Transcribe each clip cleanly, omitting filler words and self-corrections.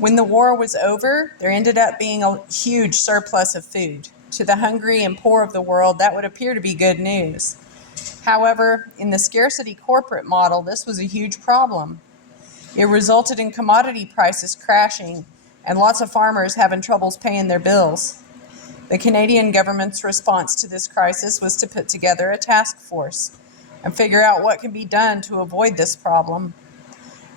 When the war was over, there ended up being a huge surplus of food. To the hungry and poor of the world, that would appear to be good news. However, in the scarcity corporate model, this was a huge problem. It resulted in commodity prices crashing and lots of farmers having troubles paying their bills. The Canadian government's response to this crisis was to put together a task force and figure out what can be done to avoid this problem.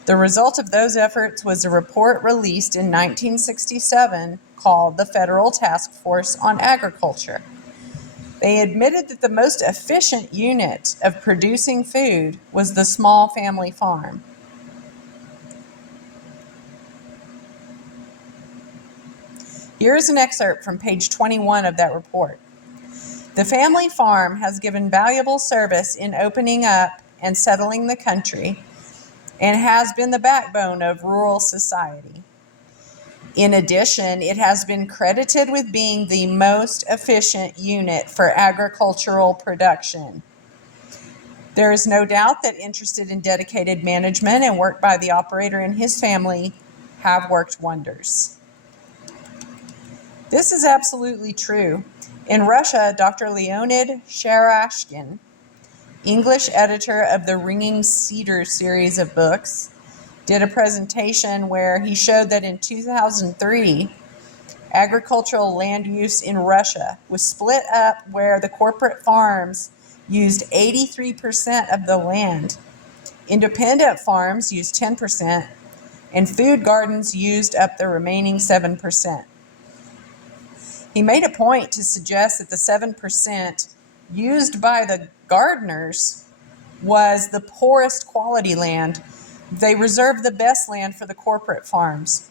The result of those efforts was a report released in 1967 called the Federal Task Force on Agriculture. They admitted that the most efficient unit of producing food was the small family farm. Here is an excerpt from page 21 of that report. The family farm has given valuable service in opening up and settling the country and has been the backbone of rural society. In addition, it has been credited with being the most efficient unit for agricultural production. There is no doubt that interested and dedicated management and work by the operator and his family have worked wonders. This is absolutely true. In Russia, Dr. Leonid Sharashkin, English editor of the Ringing Cedar series of books, did a presentation where he showed that in 2003, agricultural land use in Russia was split up where the corporate farms used 83% of the land, independent farms used 10%, and food gardens used up the remaining 7%. He made a point to suggest that the 7% used by the gardeners was the poorest quality land. They reserved the best land for the corporate farms.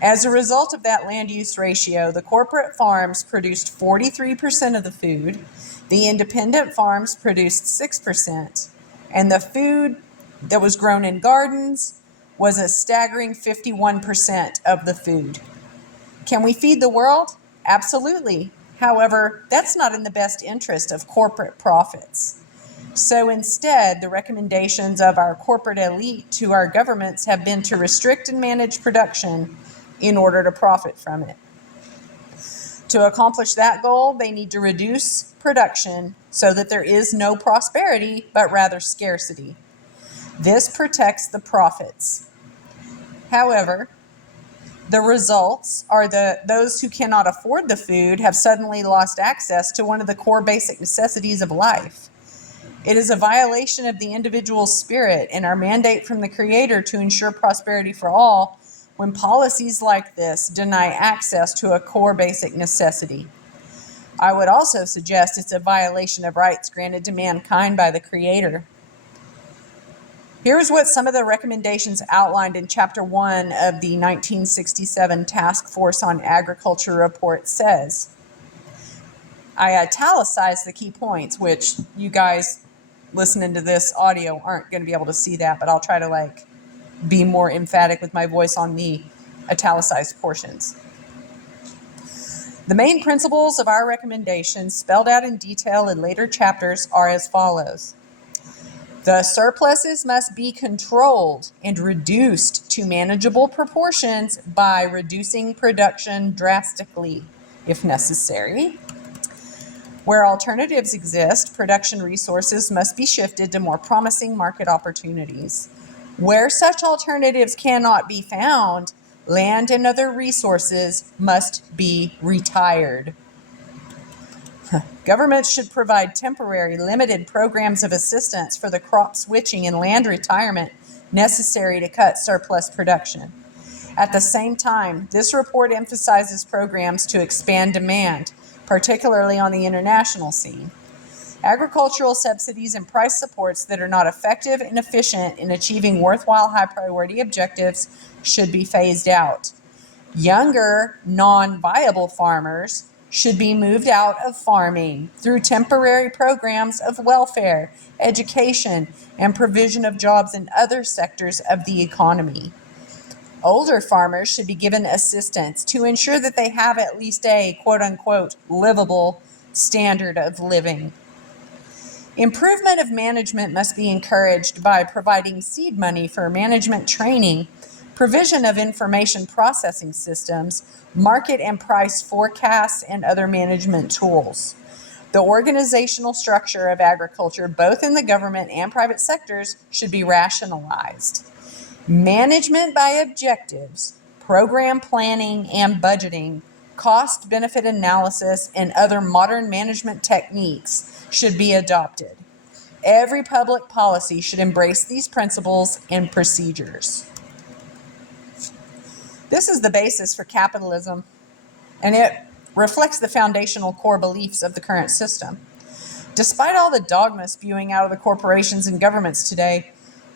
As a result of that land use ratio, the corporate farms produced 43% of the food, the independent farms produced 6%, and the food that was grown in gardens was a staggering 51% of the food. Can we feed the world? Absolutely. However, that's not in the best interest of corporate profits. So instead, the recommendations of our corporate elite to our governments have been to restrict and manage production in order to profit from it. To accomplish that goal, they need to reduce production so that there is no prosperity, but rather scarcity. This protects the profits. However, the results are those who cannot afford the food have suddenly lost access to one of the core basic necessities of life. It is a violation of the individual's spirit and our mandate from the Creator to ensure prosperity for all when policies like this deny access to a core basic necessity. I would also suggest it's a violation of rights granted to mankind by the Creator. Here's what some of the recommendations outlined in Chapter 1 of the 1967 Task Force on Agriculture report says. I italicized the key points, which you guys listening to this audio aren't going to be able to see that, but I'll try to be more emphatic with my voice on the italicized portions. The main principles of our recommendations, spelled out in detail in later chapters, are as follows. The surpluses must be controlled and reduced to manageable proportions by reducing production drastically, if necessary. Where alternatives exist, production resources must be shifted to more promising market opportunities. Where such alternatives cannot be found, land and other resources must be retired. Governments should provide temporary, limited programs of assistance for the crop switching and land retirement necessary to cut surplus production. At the same time, this report emphasizes programs to expand demand, particularly on the international scene. Agricultural subsidies and price supports that are not effective and efficient in achieving worthwhile high-priority objectives should be phased out. Younger, non-viable farmers should be moved out of farming through temporary programs of welfare, education, and provision of jobs in other sectors of the economy. Older farmers should be given assistance to ensure that they have at least a quote-unquote livable standard of living. Improvement of management must be encouraged by providing seed money for management training provision of information processing systems, market and price forecasts, and other management tools. The organizational structure of agriculture, both in the government and private sectors, should be rationalized. Management by objectives, program planning and budgeting, cost-benefit analysis, and other modern management techniques should be adopted. Every public policy should embrace these principles and procedures. This is the basis for capitalism, and it reflects the foundational core beliefs of the current system. Despite all the dogma spewing out of the corporations and governments today,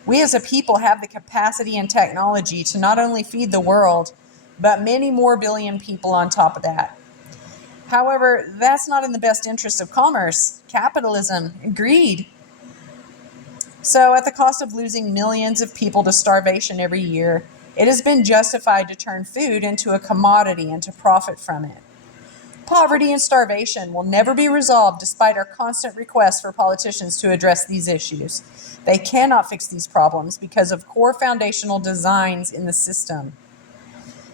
we as a people have the capacity and technology to not only feed the world, but many more billion people on top of that. However, that's not in the best interest of commerce, capitalism, and greed. So, at the cost of losing millions of people to starvation every year, it has been justified to turn food into a commodity and to profit from it. Poverty and starvation will never be resolved despite our constant requests for politicians to address these issues. They cannot fix these problems because of core foundational designs in the system.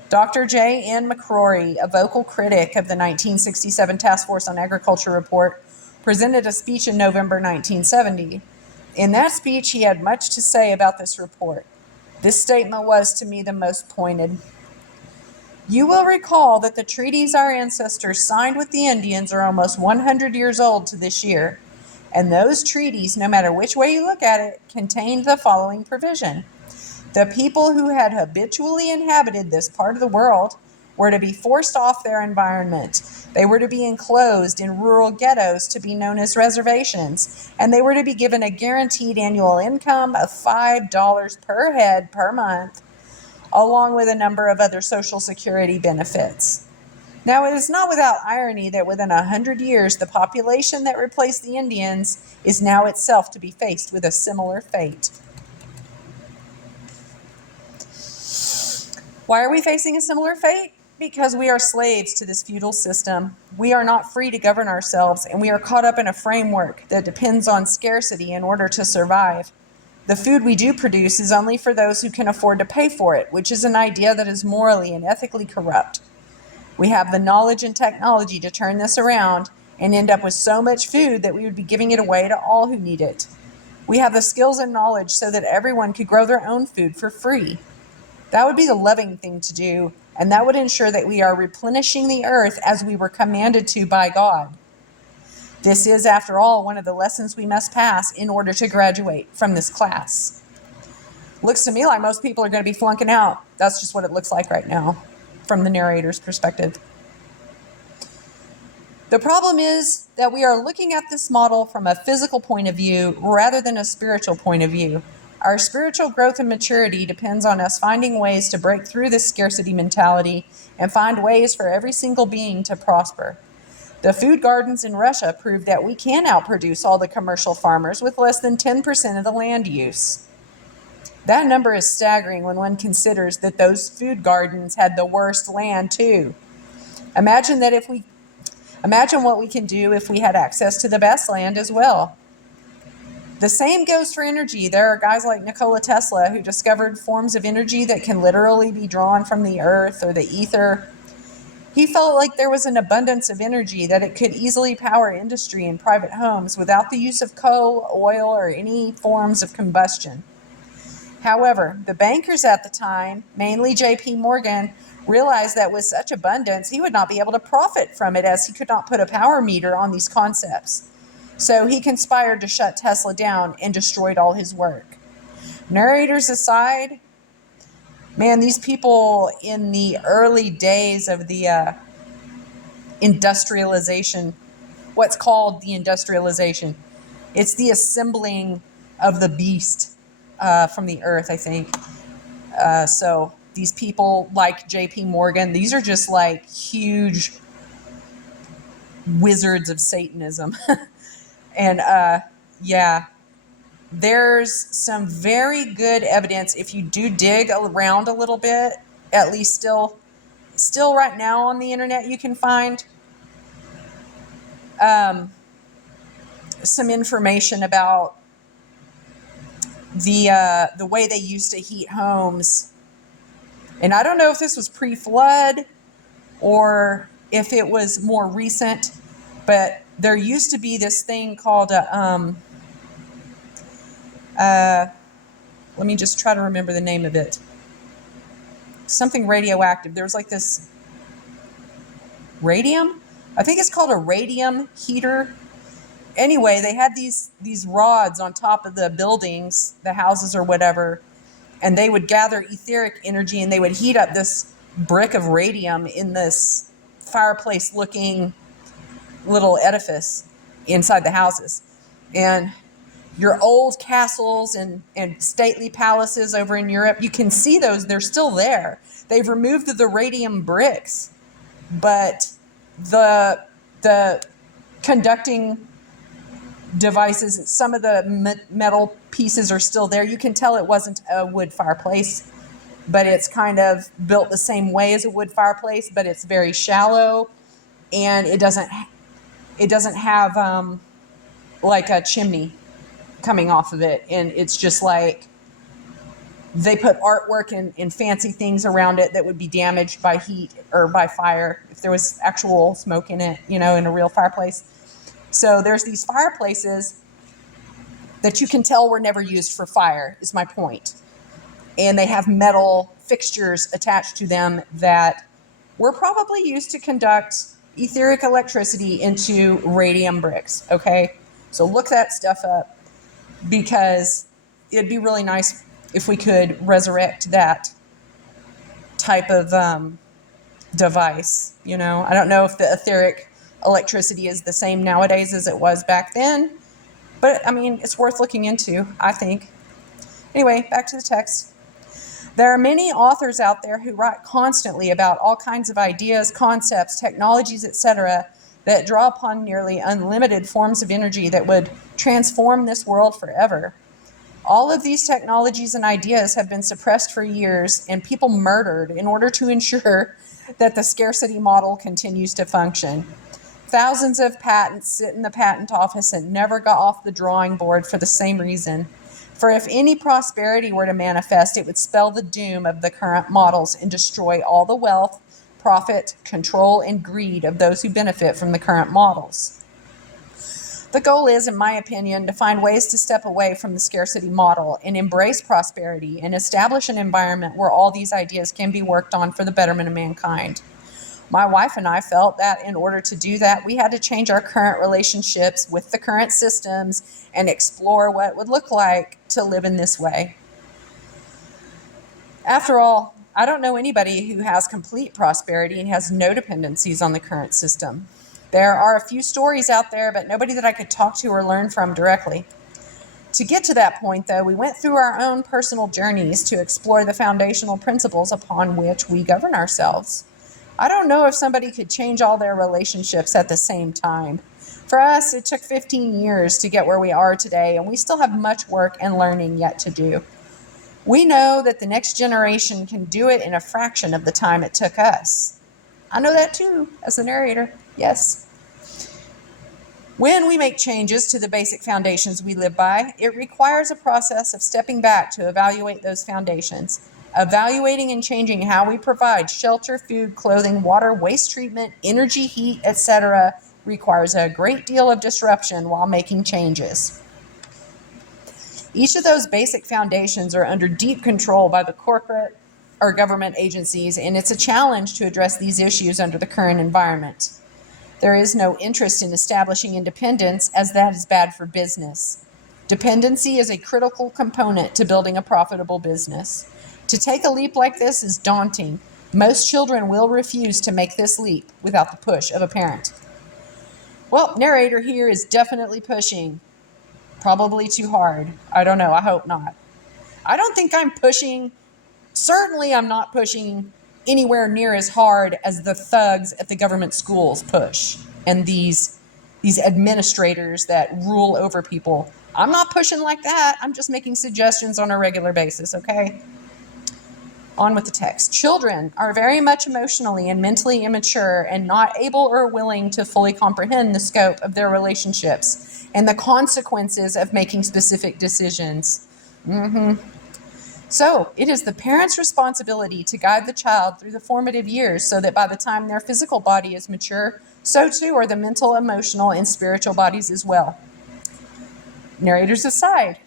Dr. J.N. McCrory, a vocal critic of the 1967 Task Force on Agriculture report, presented a speech in November 1970. In that speech, he had much to say about this report. This statement was, to me, the most pointed. You will recall that the treaties our ancestors signed with the Indians are almost 100 years old to this year, and those treaties, no matter which way you look at it, contained the following provision. The people who had habitually inhabited this part of the world were to be forced off their environment. They were to be enclosed in rural ghettos to be known as reservations, and they were to be given a guaranteed annual income of $5 per head per month, along with a number of other Social Security benefits. Now, it is not without irony that within 100 years, the population that replaced the Indians is now itself to be faced with a similar fate. Why are we facing a similar fate? Because we are slaves to this feudal system. We are not free to govern ourselves, and we are caught up in a framework that depends on scarcity in order to survive. The food we do produce is only for those who can afford to pay for it, which is an idea that is morally and ethically corrupt. We have the knowledge and technology to turn this around and end up with so much food that we would be giving it away to all who need it. We have the skills and knowledge so that everyone could grow their own food for free. That would be the loving thing to do, and that would ensure that we are replenishing the earth as we were commanded to by God. This is, after all, one of the lessons we must pass in order to graduate from this class. Looks to me like most people are going to be flunking out. That's just what it looks like right now, from the narrator's perspective. The problem is that we are looking at this model from a physical point of view rather than a spiritual point of view. Our spiritual growth and maturity depends on us finding ways to break through this scarcity mentality and find ways for every single being to prosper. The food gardens in Russia prove that we can outproduce all the commercial farmers with less than 10% of the land use. That number is staggering when one considers that those food gardens had the worst land too. Imagine what we can do if we had access to the best land as well. The same goes for energy. There are guys like Nikola Tesla who discovered forms of energy that can literally be drawn from the earth or the ether. He felt like there was an abundance of energy that it could easily power industry and private homes without the use of coal, oil, or any forms of combustion. However, the bankers at the time, mainly J.P. Morgan, realized that with such abundance, he would not be able to profit from it as he could not put a power meter on these concepts. So he conspired to shut Tesla down and destroyed all his work. Narrators aside, man, these people in the early days of the industrialization, what's called the industrialization, it's the assembling of the beast from the earth, I think. So these people like J.P. Morgan, these are just like huge wizards of Satanism. And yeah, there's some very good evidence if you do dig around a little bit, at least still right now on the internet you can find some information about the way they used to heat homes And I don't know if this was pre-flood or if it was more recent, but there used to be this thing called let me just try to remember the name of it. Something radioactive. There was like this radium. I think it's called a radium heater. Anyway, they had these rods on top of the buildings, the houses or whatever, and they would gather etheric energy and they would heat up this brick of radium in this fireplace-looking little edifice inside the houses. And your old castles and stately palaces over in Europe, you can see those. They're still there. They've removed the radium bricks, but the conducting devices, some of the metal pieces are still there. You can tell it wasn't a wood fireplace, but it's kind of built the same way as a wood fireplace, but it's very shallow, and it doesn't have like a chimney coming off of it. And it's just like they put artwork and fancy things around it that would be damaged by heat or by fire if there was actual smoke in it, in a real fireplace. So there's these fireplaces that you can tell were never used for fire, is my point. And they have metal fixtures attached to them that were probably used to conduct etheric electricity into radium bricks, okay? So look that stuff up, because it'd be really nice if we could resurrect that type of device, I don't know if the etheric electricity is the same nowadays as it was back then, but it's worth looking into, I think. Anyway, back to the text. There are many authors out there who write constantly about all kinds of ideas, concepts, technologies, etc., that draw upon nearly unlimited forms of energy that would transform this world forever. All of these technologies and ideas have been suppressed for years and people murdered in order to ensure that the scarcity model continues to function. Thousands of patents sit in the patent office and never got off the drawing board for the same reason. For if any prosperity were to manifest, it would spell the doom of the current models and destroy all the wealth, profit, control, and greed of those who benefit from the current models. The goal is, in my opinion, to find ways to step away from the scarcity model and embrace prosperity and establish an environment where all these ideas can be worked on for the betterment of mankind. My wife and I felt that in order to do that, we had to change our current relationships with the current systems and explore what it would look like to live in this way. After all, I don't know anybody who has complete prosperity and has no dependencies on the current system. There are a few stories out there, but nobody that I could talk to or learn from directly. To get to that point, though, we went through our own personal journeys to explore the foundational principles upon which we govern ourselves. I don't know if somebody could change all their relationships at the same time. For us, it took 15 years to get where we are today, and we still have much work and learning yet to do. We know that the next generation can do it in a fraction of the time it took us. I know that too, as the narrator. Yes. When we make changes to the basic foundations we live by, it requires a process of stepping back to evaluate those foundations. Evaluating and changing how we provide shelter, food, clothing, water, waste treatment, energy, heat, etc. requires a great deal of disruption while making changes. Each of those basic foundations are under deep control by the corporate or government agencies, and it's a challenge to address these issues under the current environment. There is no interest in establishing independence, as that is bad for business. Dependency is a critical component to building a profitable business. To take a leap like this is daunting. Most children will refuse to make this leap without the push of a parent. Well, narrator here is definitely pushing. Probably too hard. I don't know. I hope not. I don't think I'm pushing. Certainly I'm not pushing anywhere near as hard as the thugs at the government schools push and these administrators that rule over people. I'm not pushing like that. I'm just making suggestions on a regular basis, okay? On with the text. Children are very much emotionally and mentally immature and not able or willing to fully comprehend the scope of their relationships and the consequences of making specific decisions. So it is the parent's responsibility to guide the child through the formative years so that by the time their physical body is mature, so too are the mental, emotional, and spiritual bodies as well. Narrators aside,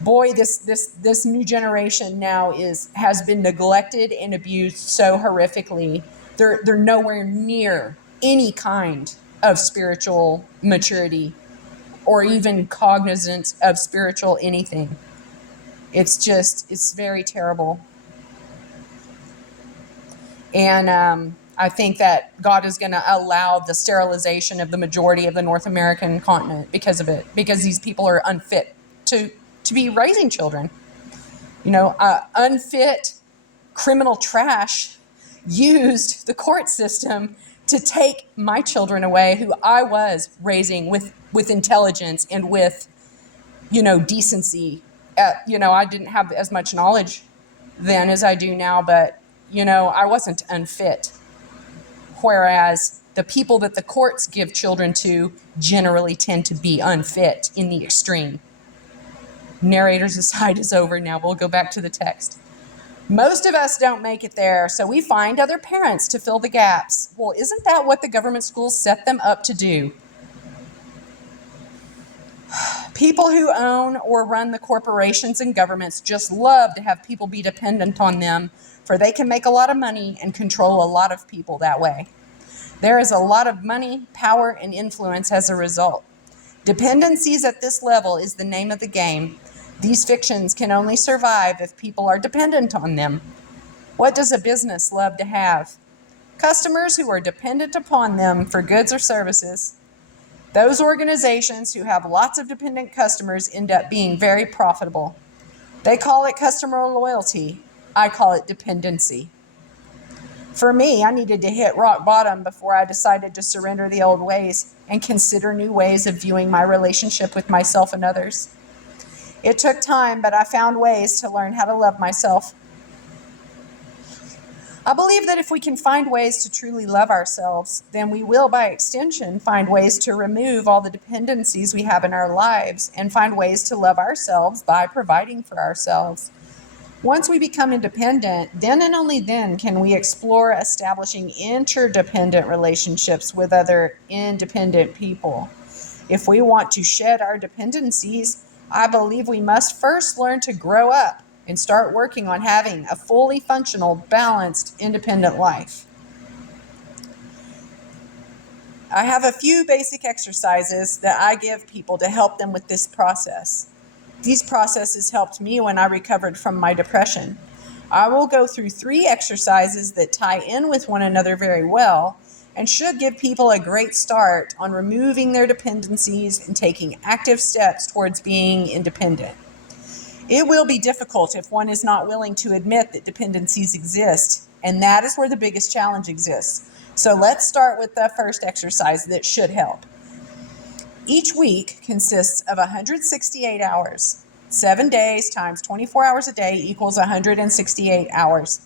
boy, this new generation now has been neglected and abused so horrifically. They're nowhere near any kind of spiritual maturity or even cognizant of spiritual anything. It's very terrible. And I think that God is going to allow the sterilization of the majority of the North American continent because of it, because these people are unfit to be raising children. Unfit criminal trash used the court system to take my children away, who I was raising with intelligence and with, decency. I didn't have as much knowledge then as I do now, but, I wasn't unfit. Whereas the people that the courts give children to generally tend to be unfit in the extreme. Narrator's aside is over now. We'll go back to the text. Most of us don't make it there, so we find other parents to fill the gaps. Well, isn't that what the government schools set them up to do? People who own or run the corporations and governments just love to have people be dependent on them, for they can make a lot of money and control a lot of people that way. There is a lot of money, power, and influence as a result. Dependencies at this level is the name of the game. These fictions can only survive if people are dependent on them. What does a business love to have? Customers who are dependent upon them for goods or services. Those organizations who have lots of dependent customers end up being very profitable. They call it customer loyalty. I call it dependency. For me, I needed to hit rock bottom before I decided to surrender the old ways and consider new ways of viewing my relationship with myself and others. It took time, but I found ways to learn how to love myself. I believe that if we can find ways to truly love ourselves, then we will, by extension, find ways to remove all the dependencies we have in our lives and find ways to love ourselves by providing for ourselves. Once we become independent, then and only then can we explore establishing interdependent relationships with other independent people. If we want to shed our dependencies, I believe we must first learn to grow up and start working on having a fully functional, balanced, independent life. I have a few basic exercises that I give people to help them with this process. These processes helped me when I recovered from my depression. I will go through 3 exercises that tie in with one another very well and should give people a great start on removing their dependencies and taking active steps towards being independent. It will be difficult if one is not willing to admit that dependencies exist, and that is where the biggest challenge exists. So let's start with the first exercise that should help. Each week consists of 168 hours. 7 days times 24 hours a day equals 168 hours.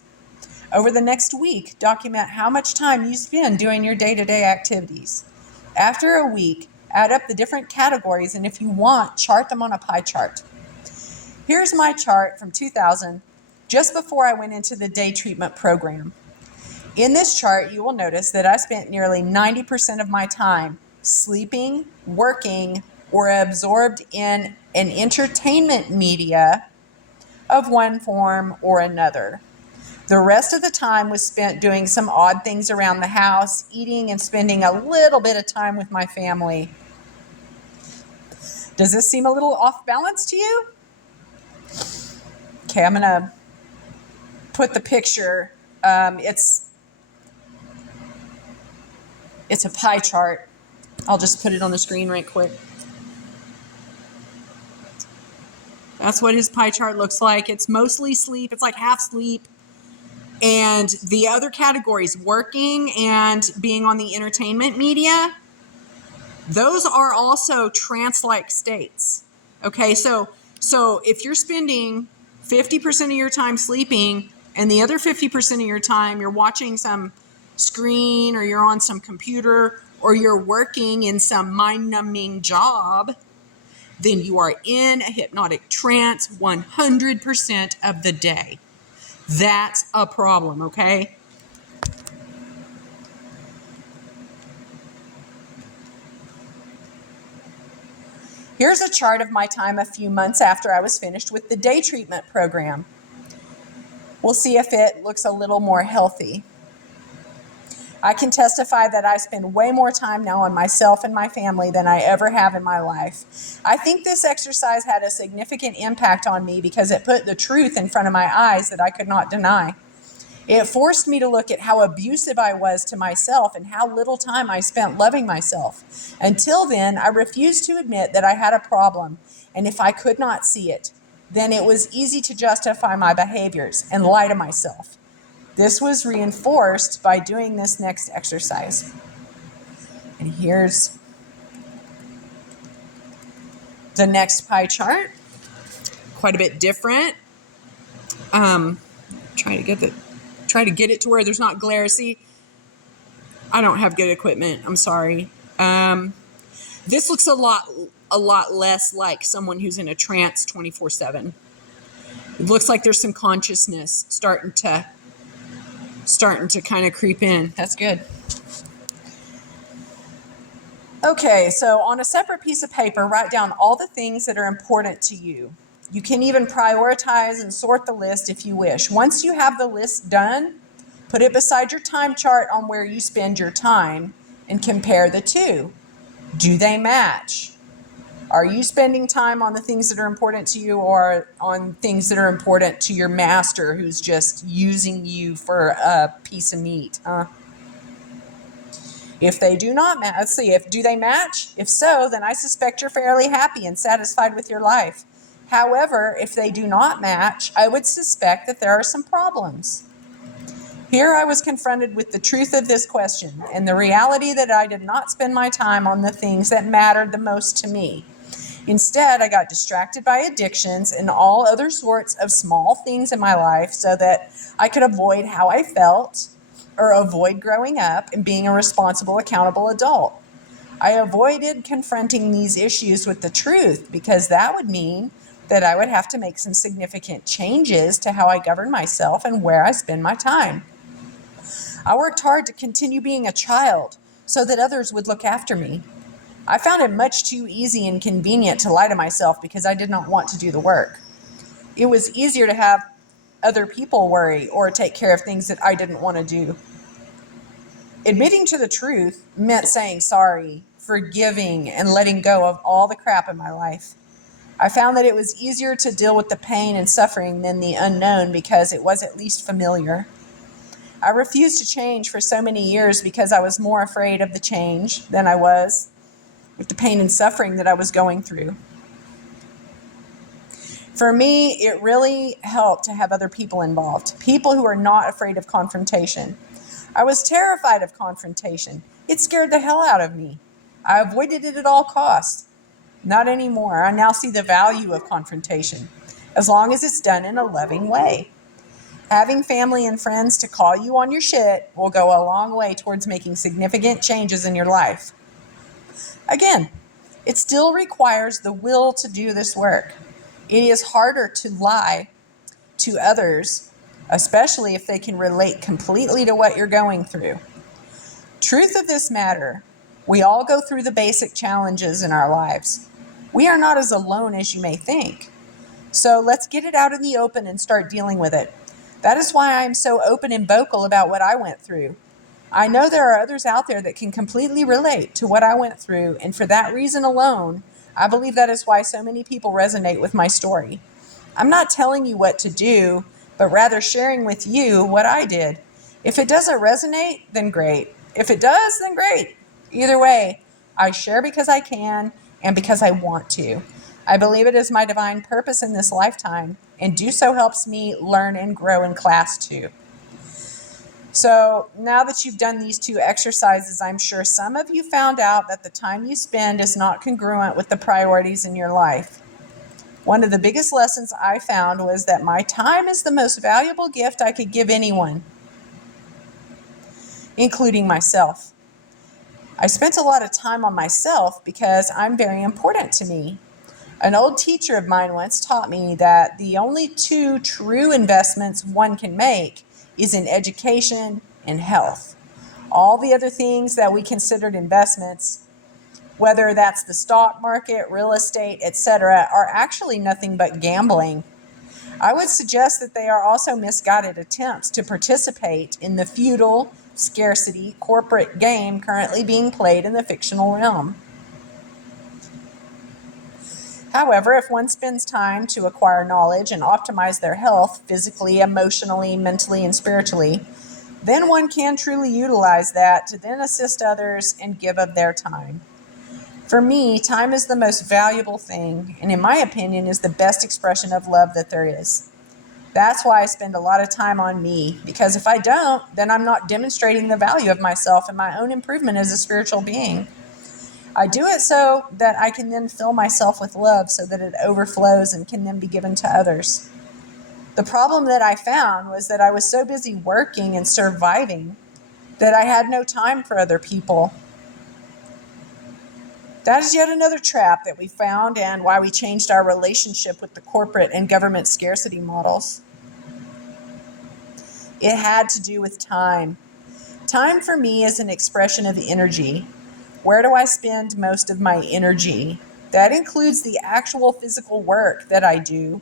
Over the next week, document how much time you spend doing your day-to-day activities. After a week, add up the different categories, and if you want, chart them on a pie chart. Here's my chart from 2000, just before I went into the day treatment program. In this chart, you will notice that I spent nearly 90% of my time sleeping, working, or absorbed in an entertainment media of one form or another. The rest of the time was spent doing some odd things around the house, eating, and spending a little bit of time with my family. Does this seem a little off balance to you? Okay, I'm going to put the picture. It's a pie chart. I'll just put it on the screen right quick. That's what his pie chart looks like. It's mostly sleep. It's like half sleep. And the other categories, working and being on the entertainment media, those are also trance-like states. Okay, so if you're spending 50% of your time sleeping and the other 50% of your time you're watching some screen or you're on some computer or you're working in some mind-numbing job, then you are in a hypnotic trance 100% of the day. That's a problem, okay? Here's a chart of my time a few months after I was finished with the day treatment program. We'll see if it looks a little more healthy. I can testify that I spend way more time now on myself and my family than I ever have in my life. I think this exercise had a significant impact on me because it put the truth in front of my eyes that I could not deny. It forced me to look at how abusive I was to myself and how little time I spent loving myself. Until then, I refused to admit that I had a problem, and if I could not see it, then it was easy to justify my behaviors and lie to myself. This was reinforced by doing this next exercise. And here's the next pie chart. Quite a bit different. Try to get it to where there's not glare. See, I don't have good equipment. I'm sorry. This looks a lot less like someone who's in a trance 24/7. It looks like there's some consciousness starting to kind of creep in. That's good. Okay, so on a separate piece of paper, write down all the things that are important to you. You can even prioritize and sort the list if you wish. Once you have the list done, put it beside your time chart on where you spend your time and compare the two. Do they match? Are you spending time on the things that are important to you or on things that are important to your master who's just using you for a piece of meat? If they do not match, let's see, do they match? If so, then I suspect you're fairly happy and satisfied with your life. However, if they do not match, I would suspect that there are some problems. Here I was confronted with the truth of this question and the reality that I did not spend my time on the things that mattered the most to me. Instead, I got distracted by addictions and all other sorts of small things in my life so that I could avoid how I felt or avoid growing up and being a responsible, accountable adult. I avoided confronting these issues with the truth because that would mean that I would have to make some significant changes to how I govern myself and where I spend my time. I worked hard to continue being a child so that others would look after me. I found it much too easy and convenient to lie to myself because I did not want to do the work. It was easier to have other people worry or take care of things that I didn't want to do. Admitting to the truth meant saying sorry, forgiving, and letting go of all the crap in my life. I found that it was easier to deal with the pain and suffering than the unknown because it was at least familiar. I refused to change for so many years because I was more afraid of the change than I was with the pain and suffering that I was going through. For me, it really helped to have other people involved, people who are not afraid of confrontation. I was terrified of confrontation. It scared the hell out of me. I avoided it at all costs. Not anymore. I now see the value of confrontation, as long as it's done in a loving way. Having family and friends to call you on your shit will go a long way towards making significant changes in your life. Again, it still requires the will to do this work. It is harder to lie to others, especially if they can relate completely to what you're going through. Truth of this matter, we all go through the basic challenges in our lives. We are not as alone as you may think. So let's get it out in the open and start dealing with it. That is why I am so open and vocal about what I went through. I know there are others out there that can completely relate to what I went through, and for that reason alone, I believe that is why so many people resonate with my story. I'm not telling you what to do, but rather sharing with you what I did. If it doesn't resonate, then great. If it does, then great. Either way, I share because I can and because I want to. I believe it is my divine purpose in this lifetime, and do so helps me learn and grow in class too. So now that you've done these two exercises, I'm sure some of you found out that the time you spend is not congruent with the priorities in your life. One of the biggest lessons I found was that my time is the most valuable gift I could give anyone, including myself. I spent a lot of time on myself because I'm very important to me. An old teacher of mine once taught me that the only two true investments one can make is in education and health. All the other things that we considered investments, whether that's the stock market, real estate, etc., are actually nothing but gambling. I would suggest that they are also misguided attempts to participate in the feudal scarcity corporate game currently being played in the fictional realm. However, if one spends time to acquire knowledge and optimize their health physically, emotionally, mentally, and spiritually, then one can truly utilize that to then assist others and give of their time. For me, time is the most valuable thing, and in my opinion, is the best expression of love that there is. That's why I spend a lot of time on me, because if I don't, then I'm not demonstrating the value of myself and my own improvement as a spiritual being. I do it so that I can then fill myself with love so that it overflows and can then be given to others. The problem that I found was that I was so busy working and surviving that I had no time for other people. That is yet another trap that we found and why we changed our relationship with the corporate and government scarcity models. It had to do with time. Time for me is an expression of energy. Where do I spend most of my energy? That includes the actual physical work that I do,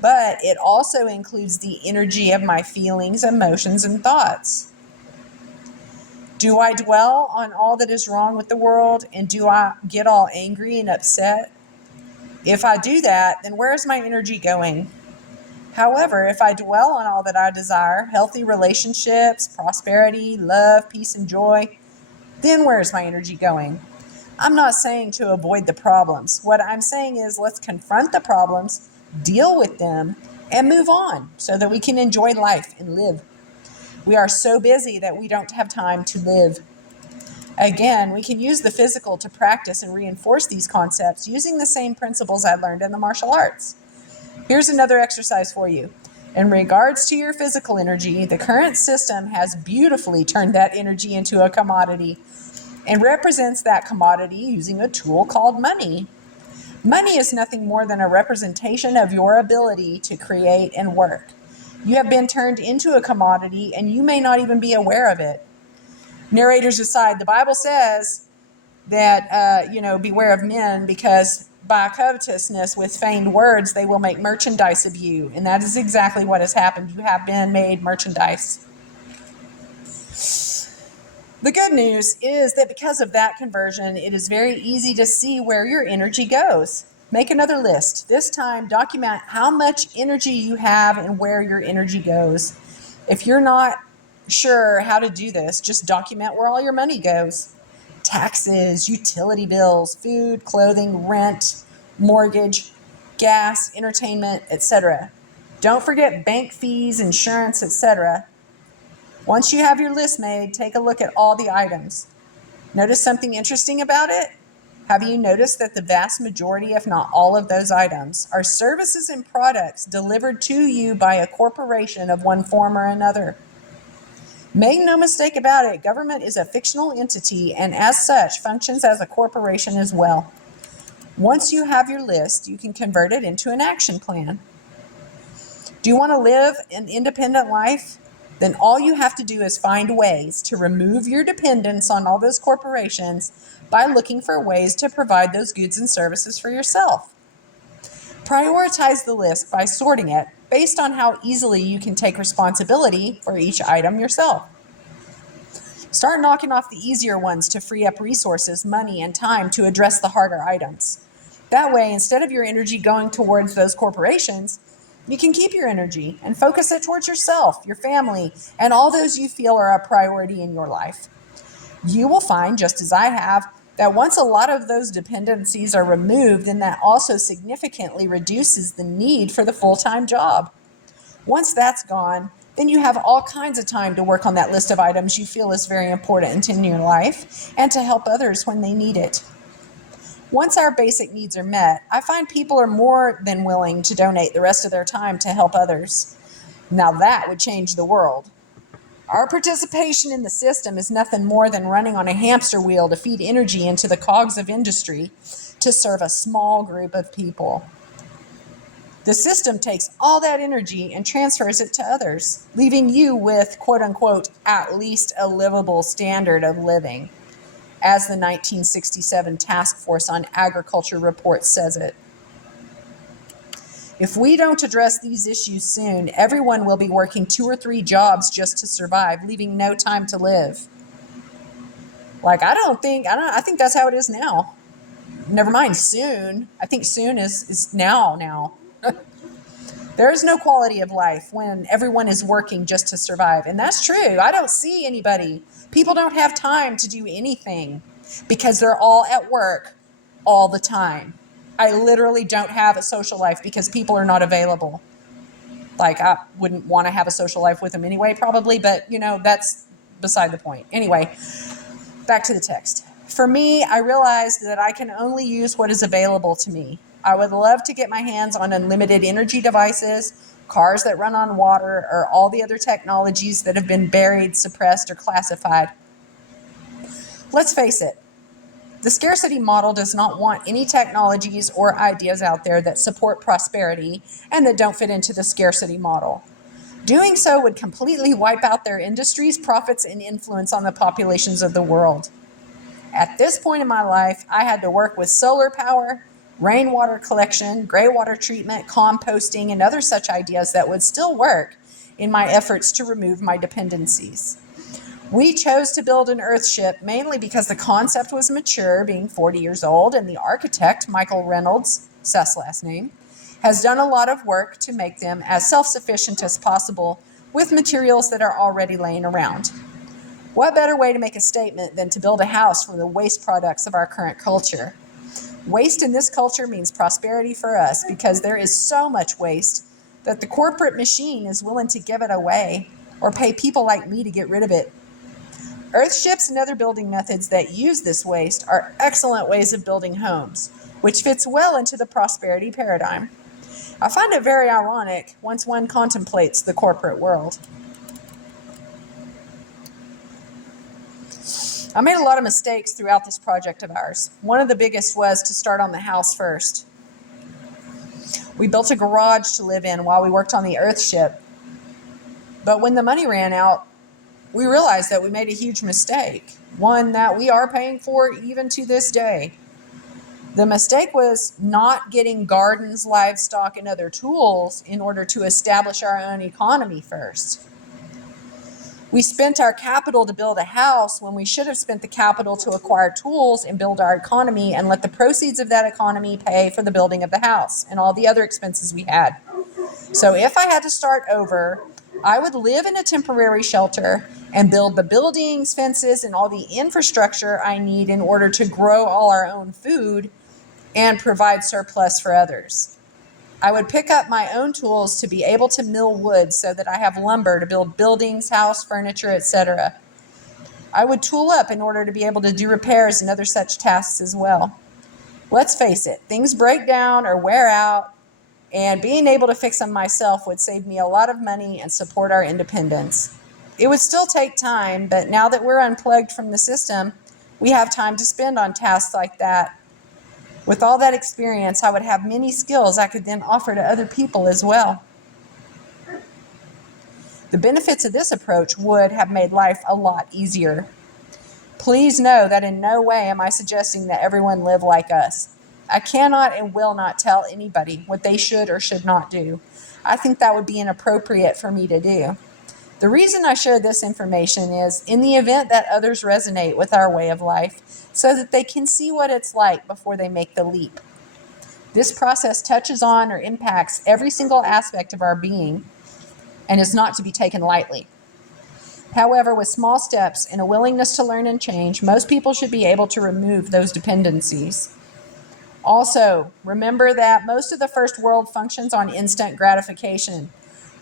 but it also includes the energy of my feelings, emotions, and thoughts. Do I dwell on all that is wrong with the world, and do I get all angry and upset? If I do that, then where is my energy going? However, if I dwell on all that I desire, healthy relationships, prosperity, love, peace, and joy, then where is my energy going? I'm not saying to avoid the problems. What I'm saying is let's confront the problems, deal with them, and move on so that we can enjoy life and live. We are so busy that we don't have time to live. Again, we can use the physical to practice and reinforce these concepts using the same principles I learned in the martial arts. Here's another exercise for you. In regards to your physical energy, the current system has beautifully turned that energy into a commodity and represents that commodity using a tool called money. Money is nothing more than a representation of your ability to create and work. You have been turned into a commodity and you may not even be aware of it. Narrators aside, the Bible says that, beware of men, because by covetousness with feigned words, they will make merchandise of you. And that is exactly what has happened. You have been made merchandise. The good news is that because of that conversion, it is very easy to see where your energy goes. Make another list. This time, document how much energy you have and where your energy goes. If you're not sure how to do this, just document where all your money goes. Taxes, utility bills, food, clothing, rent, mortgage, gas, entertainment, etc. Don't forget bank fees, insurance, etc. Once you have your list made, take a look at all the items. Notice something interesting about it? Have you noticed that the vast majority, if not all of those items, are services and products delivered to you by a corporation of one form or another? Make no mistake about it, government is a fictional entity and as such functions as a corporation as well. Once you have your list, you can convert it into an action plan. Do you want to live an independent life? Then all you have to do is find ways to remove your dependence on all those corporations by looking for ways to provide those goods and services for yourself. Prioritize the list by sorting it based on how easily you can take responsibility for each item yourself. Start knocking off the easier ones to free up resources, money, and time to address the harder items. That way, instead of your energy going towards those corporations, you can keep your energy and focus it towards yourself, your family, and all those you feel are a priority in your life. You will find, just as I have, that once a lot of those dependencies are removed, then that also significantly reduces the need for the full-time job. Once that's gone, then you have all kinds of time to work on that list of items you feel is very important in your life and to help others when they need it. Once our basic needs are met, I find people are more than willing to donate the rest of their time to help others. Now that would change the world. Our participation in the system is nothing more than running on a hamster wheel to feed energy into the cogs of industry to serve a small group of people. The system takes all that energy and transfers it to others, leaving you with, quote unquote, at least a livable standard of living, as the 1967 Task Force on Agriculture report says it. If we don't address these issues soon, everyone will be working 2 or 3 jobs just to survive, leaving no time to live. I think that's how it is now. Never mind soon. I think soon is now. There is no quality of life when everyone is working just to survive. And that's true. I don't see anybody. People don't have time to do anything because they're all at work all the time. I literally don't have a social life because people are not available. Like, I wouldn't want to have a social life with them anyway, probably, but that's beside the point. Anyway, back to the text. For me, I realized that I can only use what is available to me. I would love to get my hands on unlimited energy devices, cars that run on water, or all the other technologies that have been buried, suppressed, or classified. Let's face it, the scarcity model does not want any technologies or ideas out there that support prosperity and that don't fit into the scarcity model. Doing so would completely wipe out their industries, profits, and influence on the populations of the world. At this point in my life, I had to work with solar power, rainwater collection, gray water treatment, composting, and other such ideas that would still work in my efforts to remove my dependencies. We chose to build an Earthship mainly because the concept was mature, being 40 years old, and the architect, Michael Reynolds, Seth's last name, has done a lot of work to make them as self-sufficient as possible with materials that are already laying around. What better way to make a statement than to build a house from the waste products of our current culture? Waste in this culture means prosperity for us because there is so much waste that the corporate machine is willing to give it away or pay people like me to get rid of it. Earthships and other building methods that use this waste are excellent ways of building homes, which fits well into the prosperity paradigm. I find it very ironic once one contemplates the corporate world. I made a lot of mistakes throughout this project of ours. One of the biggest was to start on the house first. We built a garage to live in while we worked on the Earthship. But when the money ran out, we realized that we made a huge mistake, one that we are paying for even to this day. The mistake was not getting gardens, livestock, and other tools in order to establish our own economy first. We spent our capital to build a house when we should have spent the capital to acquire tools and build our economy and let the proceeds of that economy pay for the building of the house and all the other expenses we had. So if I had to start over, I would live in a temporary shelter and build the buildings, fences, and all the infrastructure I need in order to grow all our own food and provide surplus for others. I would pick up my own tools to be able to mill wood so that I have lumber to build buildings, house, furniture, etc. I would tool up in order to be able to do repairs and other such tasks as well. Let's face it, things break down or wear out, and being able to fix them myself would save me a lot of money and support our independence. It would still take time, but now that we're unplugged from the system, we have time to spend on tasks like that. With all that experience, I would have many skills I could then offer to other people as well. The benefits of this approach would have made life a lot easier. Please know that in no way am I suggesting that everyone live like us. I cannot and will not tell anybody what they should or should not do. I think that would be inappropriate for me to do. The reason I share this information is in the event that others resonate with our way of life so that they can see what it's like before they make the leap. This process touches on or impacts every single aspect of our being and is not to be taken lightly. However, with small steps and a willingness to learn and change, most people should be able to remove those dependencies. Also, remember that most of the first world functions on instant gratification.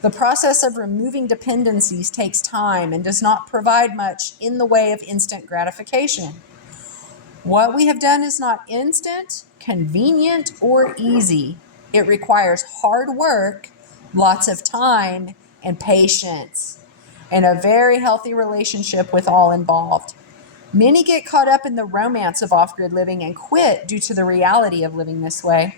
The process of removing dependencies takes time and does not provide much in the way of instant gratification. What we have done is not instant, convenient, or easy. It requires hard work, lots of time, and patience, and a very healthy relationship with all involved. Many get caught up in the romance of off-grid living and quit due to the reality of living this way.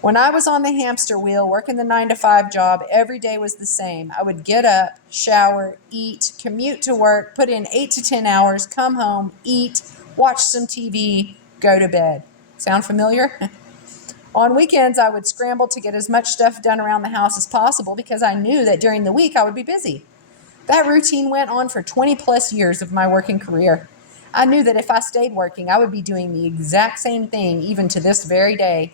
When I was on the hamster wheel working the 9-to-5 job, every day was the same. I would get up, shower, eat, commute to work, put in 8 to 10 hours, come home, eat, watch some TV, go to bed. Sound familiar? On weekends, I would scramble to get as much stuff done around the house as possible because I knew that during the week I would be busy. That routine went on for 20 plus years of my working career. I knew that if I stayed working, I would be doing the exact same thing even to this very day.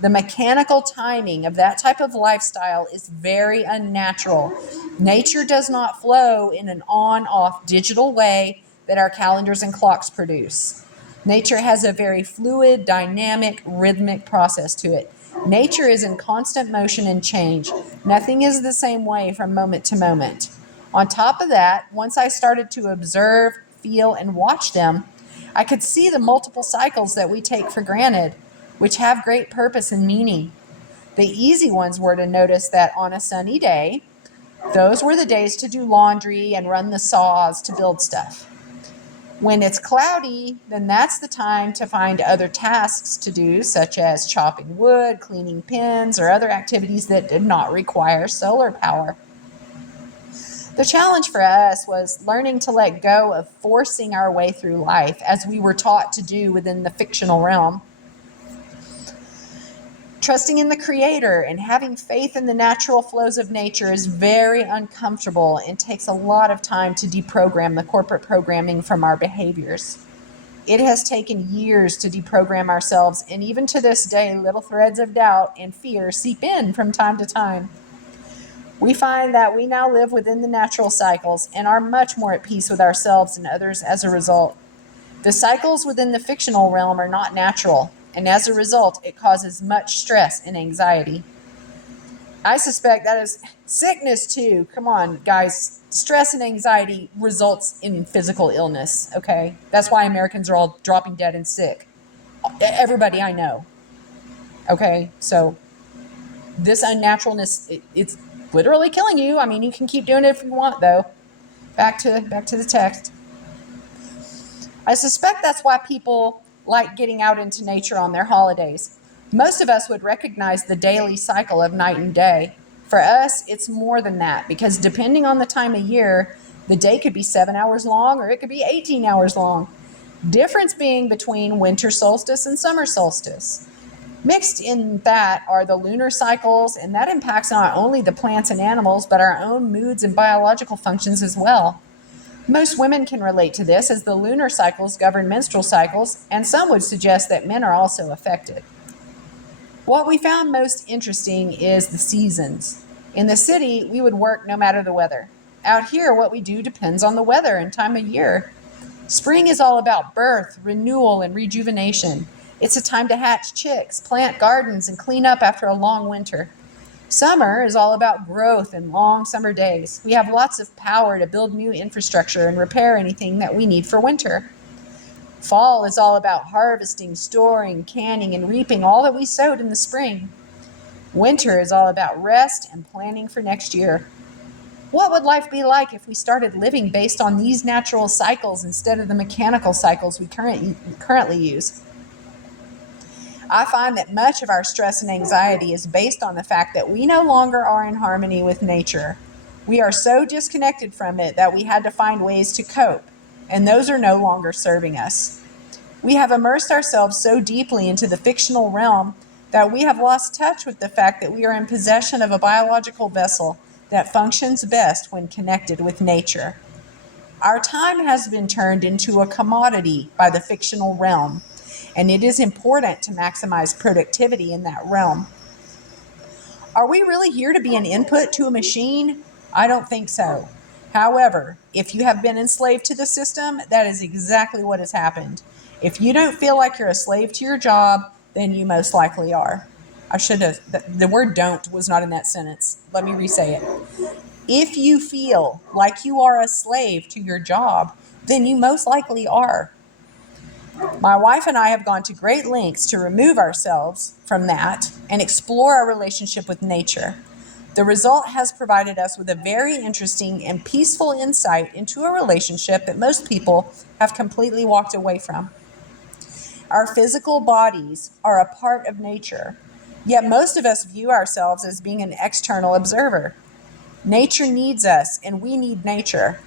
The mechanical timing of that type of lifestyle is very unnatural. Nature does not flow in an on-off digital way that our calendars and clocks produce. Nature has a very fluid, dynamic, rhythmic process to it. Nature is in constant motion and change. Nothing is the same way from moment to moment. On top of that, once I started to observe, feel, and watch them, I could see the multiple cycles that we take for granted, which have great purpose and meaning. The easy ones were to notice that on a sunny day, those were the days to do laundry and run the saws to build stuff. When it's cloudy, then that's the time to find other tasks to do, such as chopping wood, cleaning pins, or other activities that did not require solar power. The challenge for us was learning to let go of forcing our way through life as we were taught to do within the fictional realm. Trusting in the Creator and having faith in the natural flows of nature is very uncomfortable and takes a lot of time to deprogram the corporate programming from our behaviors. It has taken years to deprogram ourselves, and even to this day, little threads of doubt and fear seep in from time to time. We find that we now live within the natural cycles and are much more at peace with ourselves and others as a result. The cycles within the fictional realm are not natural, and as a result, it causes much stress and anxiety. I suspect that is sickness too. Come on, guys. Stress and anxiety results in physical illness, okay? That's why Americans are all dropping dead and sick. Everybody I know. Okay, so this unnaturalness, it's literally killing you. I mean, you can keep doing it if you want, though. Back to the text. I suspect that's why people like getting out into nature on their holidays. Most of us would recognize the daily cycle of night and day. For us, it's more than that because depending on the time of year, the day could be 7 hours long or it could be 18 hours long. Difference being between winter solstice and summer solstice. Mixed in that are the lunar cycles, and that impacts not only the plants and animals, but our own moods and biological functions as well. Most women can relate to this as the lunar cycles govern menstrual cycles, and some would suggest that men are also affected. What we found most interesting is the seasons. In the city, we would work no matter the weather. Out here, what we do depends on the weather and time of year. Spring is all about birth, renewal, and rejuvenation. It's a time to hatch chicks, plant gardens, and clean up after a long winter. Summer is all about growth and long summer days. We have lots of power to build new infrastructure and repair anything that we need for winter. Fall is all about harvesting, storing, canning, and reaping all that we sowed in the spring. Winter is all about rest and planning for next year. What would life be like if we started living based on these natural cycles instead of the mechanical cycles we currently use? I find that much of our stress and anxiety is based on the fact that we no longer are in harmony with nature. We are so disconnected from it that we had to find ways to cope, and those are no longer serving us. We have immersed ourselves so deeply into the fictional realm that we have lost touch with the fact that we are in possession of a biological vessel that functions best when connected with nature. Our time has been turned into a commodity by the fictional realm, and it is important to maximize productivity in that realm. Are we really here to be an input to a machine? I don't think so. However, if you have been enslaved to the system, that is exactly what has happened. If you don't feel like you're a slave to your job, then you most likely are. The word don't was not in that sentence. Let me re-say it. If you feel like you are a slave to your job, then you most likely are. My wife and I have gone to great lengths to remove ourselves from that and explore our relationship with nature. The result has provided us with a very interesting and peaceful insight into a relationship that most people have completely walked away from. Our physical bodies are a part of nature, yet most of us view ourselves as being an external observer. Nature needs us, and we need nature.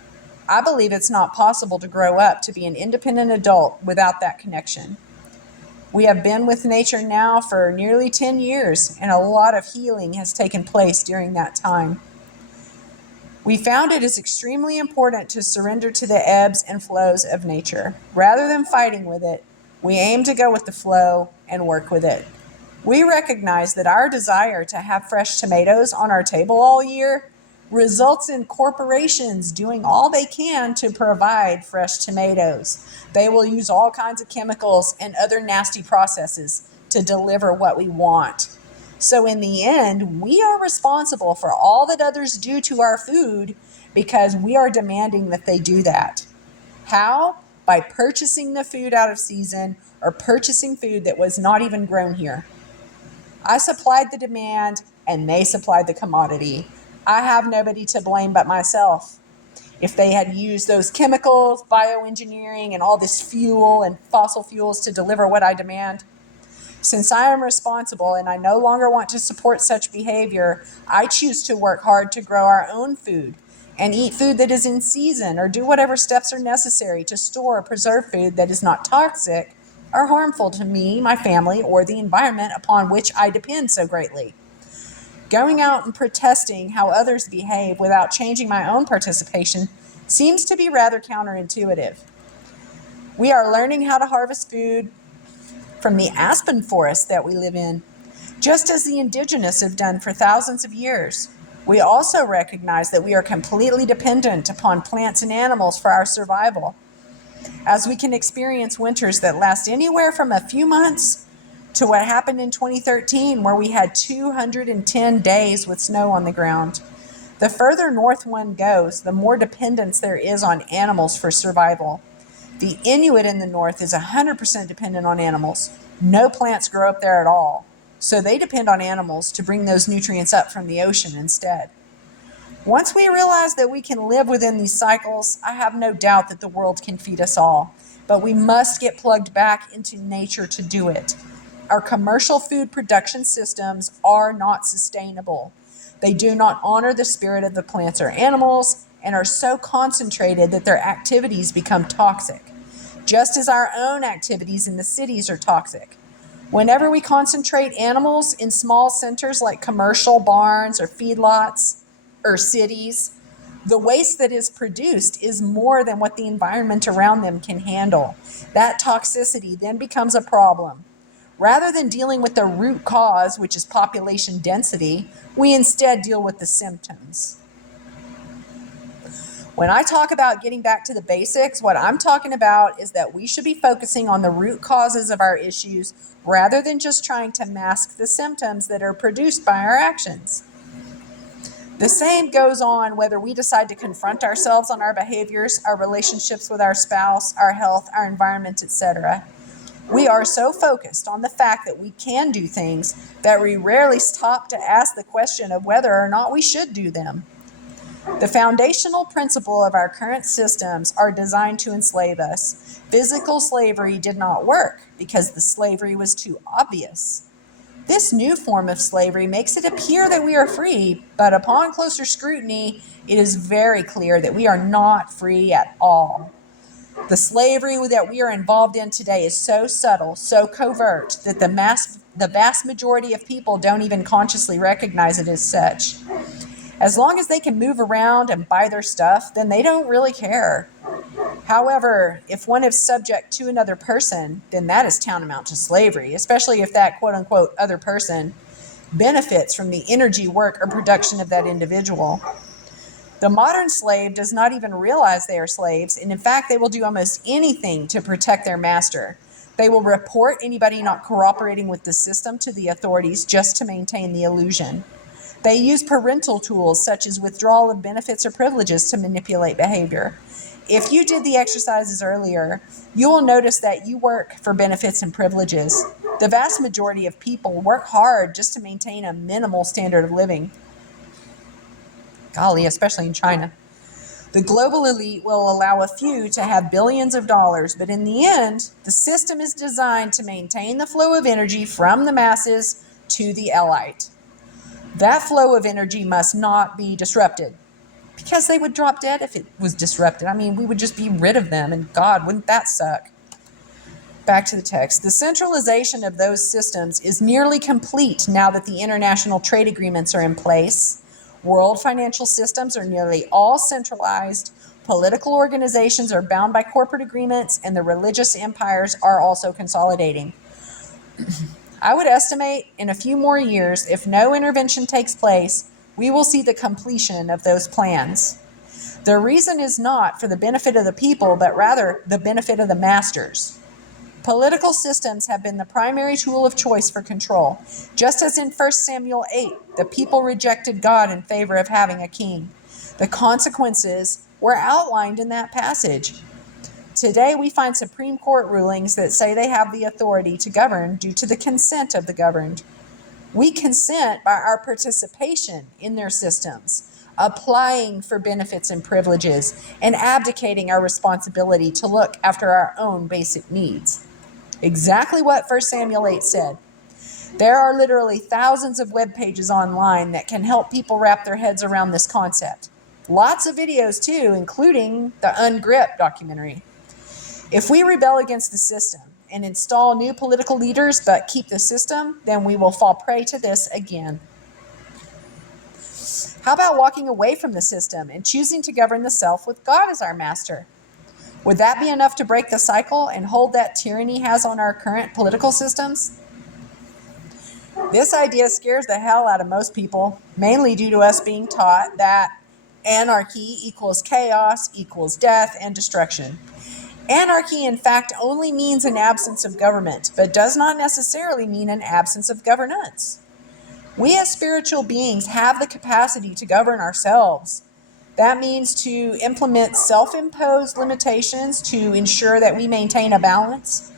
I believe it's not possible to grow up to be an independent adult without that connection. We have been with nature now for nearly 10 years, and a lot of healing has taken place during that time. We found it is extremely important to surrender to the ebbs and flows of nature. Rather than fighting with it, we aim to go with the flow and work with it. We recognize that our desire to have fresh tomatoes on our table all year results in corporations doing all they can to provide fresh tomatoes. They will use all kinds of chemicals and other nasty processes to deliver what we want. So in the end, we are responsible for all that others do to our food because we are demanding that they do that. How? By purchasing the food out of season or purchasing food that was not even grown here. I supplied the demand and they supplied the commodity. I have nobody to blame but myself. If they had used those chemicals, bioengineering, and all this fuel and fossil fuels to deliver what I demand, since I am responsible and I no longer want to support such behavior, I choose to work hard to grow our own food and eat food that is in season or do whatever steps are necessary to store or preserve food that is not toxic or harmful to me, my family, or the environment upon which I depend so greatly. Going out and protesting how others behave without changing my own participation seems to be rather counterintuitive. We are learning how to harvest food from the aspen forest that we live in, just as the indigenous have done for thousands of years. We also recognize that we are completely dependent upon plants and animals for our survival, as we can experience winters that last anywhere from a few months to what happened in 2013, where we had 210 days with snow on the ground. The further north one goes, the more dependence there is on animals for survival. The Inuit in the north is 100% dependent on animals. No plants grow up there at all, so they depend on animals to bring those nutrients up from the ocean instead. Once we realize that we can live within these cycles, I have no doubt that the world can feed us all, but we must get plugged back into nature to do it. Our commercial food production systems are not sustainable. They do not honor the spirit of the plants or animals and are so concentrated that their activities become toxic, just as our own activities in the cities are toxic. Whenever we concentrate animals in small centers like commercial barns or feedlots or cities, the waste that is produced is more than what the environment around them can handle. That toxicity then becomes a problem. Rather than dealing with the root cause, which is population density, we instead deal with the symptoms. When I talk about getting back to the basics, what I'm talking about is that we should be focusing on the root causes of our issues rather than just trying to mask the symptoms that are produced by our actions. The same goes on whether we decide to confront ourselves on our behaviors, our relationships with our spouse, our health, our environment, etc. We are so focused on the fact that we can do things that we rarely stop to ask the question of whether or not we should do them. The foundational principle of our current systems are designed to enslave us. Physical slavery did not work because the slavery was too obvious. This new form of slavery makes it appear that we are free, but upon closer scrutiny, it is very clear that we are not free at all. The slavery that we are involved in today is so subtle, so covert, that the vast majority of people don't even consciously recognize it as such. As long as they can move around and buy their stuff, then they don't really care. However, if one is subject to another person, then that is tantamount to slavery, especially if that quote-unquote other person benefits from the energy, work, or production of that individual. The modern slave does not even realize they are slaves, and in fact, they will do almost anything to protect their master. They will report anybody not cooperating with the system to the authorities just to maintain the illusion. They use parental tools such as withdrawal of benefits or privileges to manipulate behavior. If you did the exercises earlier, you will notice that you work for benefits and privileges. The vast majority of people work hard just to maintain a minimal standard of living. Golly, especially in China. The global elite will allow a few to have billions of dollars, but in the end, the system is designed to maintain the flow of energy from the masses to the elite. That flow of energy must not be disrupted, because they would drop dead if it was disrupted. I mean, we would just be rid of them, and God, wouldn't that suck? Back to the text. The centralization of those systems is nearly complete now that the international trade agreements are in place. World financial systems are nearly all centralized. Political organizations are bound by corporate agreements, and the religious empires are also consolidating. I would estimate in a few more years, if no intervention takes place, we will see the completion of those plans. The reason is not for the benefit of the people, but rather the benefit of the masters. Political systems have been the primary tool of choice for control, just as in 1 Samuel 8, the people rejected God in favor of having a king. The consequences were outlined in that passage. Today, we find Supreme Court rulings that say they have the authority to govern due to the consent of the governed. We consent by our participation in their systems, applying for benefits and privileges, and abdicating our responsibility to look after our own basic needs. Exactly what 1 Samuel 8 said. There are literally thousands of web pages online that can help people wrap their heads around this concept. Lots of videos too, including the Ungripped documentary. If we rebel against the system and install new political leaders but keep the system, then we will fall prey to this again. How about walking away from the system and choosing to govern the self with God as our master? Would that be enough to break the cycle and hold that tyranny has on our current political systems? This idea scares the hell out of most people, mainly due to us being taught that anarchy equals chaos equals death and destruction. Anarchy, in fact, only means an absence of government, but does not necessarily mean an absence of governance. We as spiritual beings have the capacity to govern ourselves. That means to implement self-imposed limitations to ensure that we maintain a balance.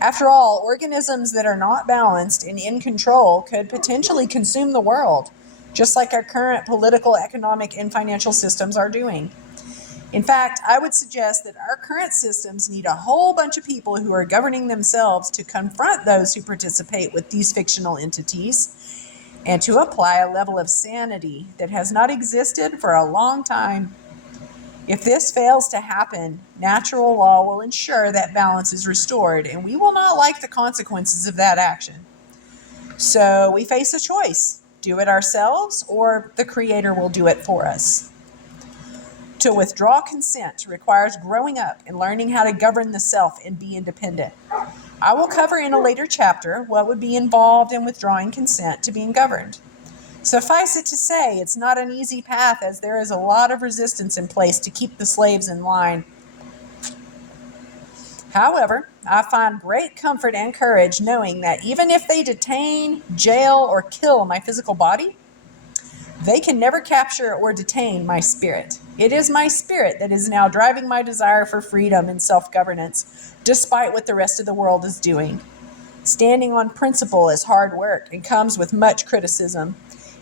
After all, organisms that are not balanced and in control could potentially consume the world, just like our current political, economic, and financial systems are doing. In fact, I would suggest that our current systems need a whole bunch of people who are governing themselves to confront those who participate with these fictional entities and to apply a level of sanity that has not existed for a long time. If this fails to happen, natural law will ensure that balance is restored, and we will not like the consequences of that action. So we face a choice: do it ourselves, or the Creator will do it for us. To withdraw consent requires growing up and learning how to govern the self and be independent. I will cover in a later chapter what would be involved in withdrawing consent to being governed. Suffice it to say, it's not an easy path, as there is a lot of resistance in place to keep the slaves in line. However, I find great comfort and courage knowing that even if they detain, jail, or kill my physical body, they can never capture or detain my spirit. It is my spirit that is now driving my desire for freedom and self-governance, despite what the rest of the world is doing. Standing on principle is hard work and comes with much criticism.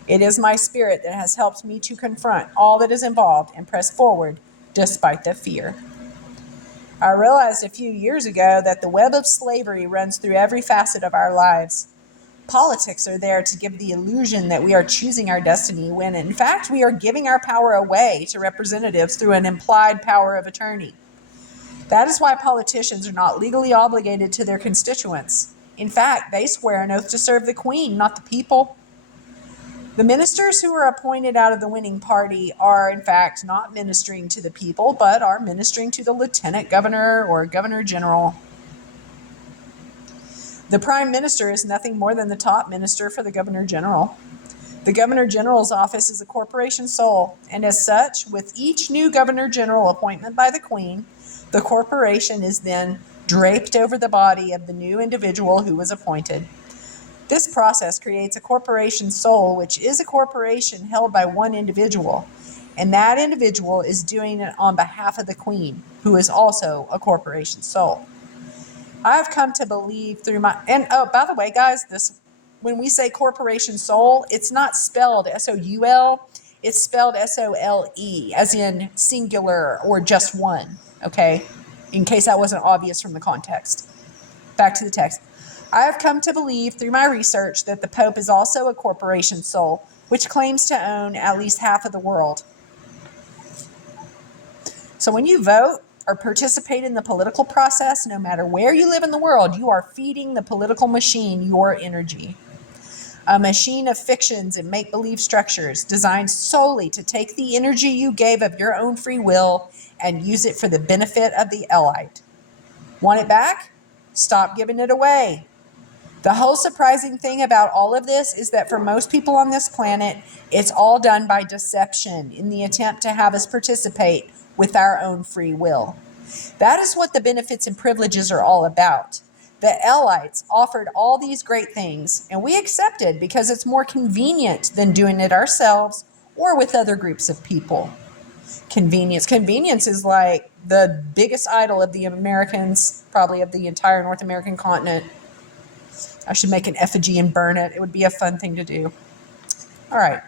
It is my spirit that has helped me to confront all that is involved and press forward despite the fear. I realized a few years ago that the web of slavery runs through every facet of our lives. Politics are there to give the illusion that we are choosing our destiny, when in fact we are giving our power away to representatives through an implied power of attorney. That is why politicians are not legally obligated to their constituents. In fact, they swear an oath to serve the Queen, not the people. The ministers who are appointed out of the winning party are, in fact, not ministering to the people, but are ministering to the lieutenant governor or governor general. The prime minister is nothing more than the top minister for the governor general. The governor general's office is a corporation sole, and as such, with each new governor general appointment by the Queen, the corporation is then draped over the body of the new individual who was appointed. This process creates a corporation sole, which is a corporation held by one individual, and that individual is doing it on behalf of the Queen, who is also a corporation sole. I've come to believe through and by the way, guys, when we say corporation sole, it's not spelled S-O-U-L, It's spelled S-O-L-E, as in singular or just one, okay? In case that wasn't obvious from the context. Back to the text. I have come to believe through my research that the Pope is also a corporation soul, which claims to own at least half of the world. So when you vote or participate in the political process, no matter where you live in the world, you are feeding the political machine your energy. A machine of fictions and make-believe structures designed solely to take the energy you gave of your own free will and use it for the benefit of the elite. Want it back? Stop giving it away. The whole surprising thing about all of this is that for most people on this planet, it's all done by deception in the attempt to have us participate with our own free will. That is what the benefits and privileges are all about. The elites offered all these great things, and we accepted because it's more convenient than doing it ourselves or with other groups of people. Convenience. Convenience is like the biggest idol of the Americans, probably of the entire North American continent. I should make an effigy and burn it. It would be a fun thing to do. All right.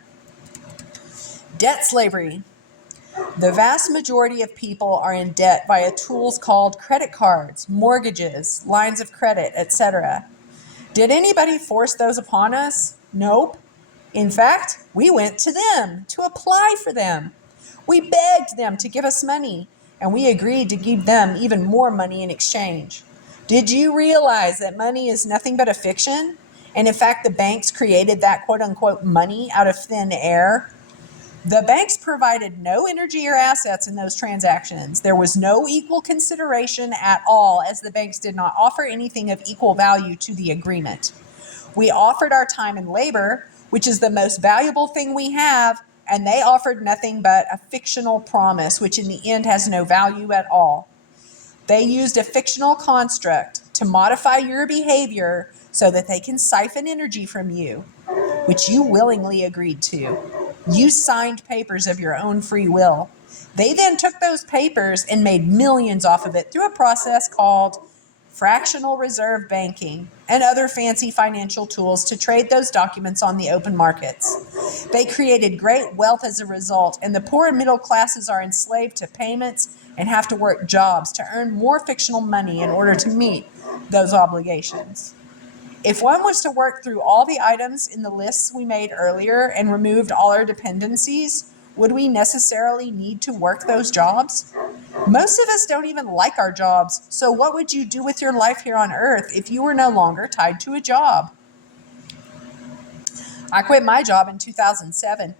Debt slavery. The vast majority of people are in debt via tools called credit cards, mortgages, lines of credit, etc. Did anybody force those upon us? Nope. In fact, we went to them to apply for them. We begged them to give us money, and we agreed to give them even more money in exchange. Did you realize that money is nothing but a fiction? And in fact, the banks created that quote-unquote money out of thin air? The banks provided no energy or assets in those transactions. There was no equal consideration at all, as the banks did not offer anything of equal value to the agreement. We offered our time and labor, which is the most valuable thing we have, and they offered nothing but a fictional promise, which in the end has no value at all. They used a fictional construct to modify your behavior so that they can siphon energy from you, which you willingly agreed to. You signed papers of your own free will. They then took those papers and made millions off of it through a process called fractional reserve banking and other fancy financial tools to trade those documents on the open markets. They created great wealth as a result, and the poor and middle classes are enslaved to payments and have to work jobs to earn more fictional money in order to meet those obligations. If one was to work through all the items in the lists we made earlier and removed all our dependencies, would we necessarily need to work those jobs? Most of us don't even like our jobs, so what would you do with your life here on Earth if you were no longer tied to a job? I quit my job in 2007.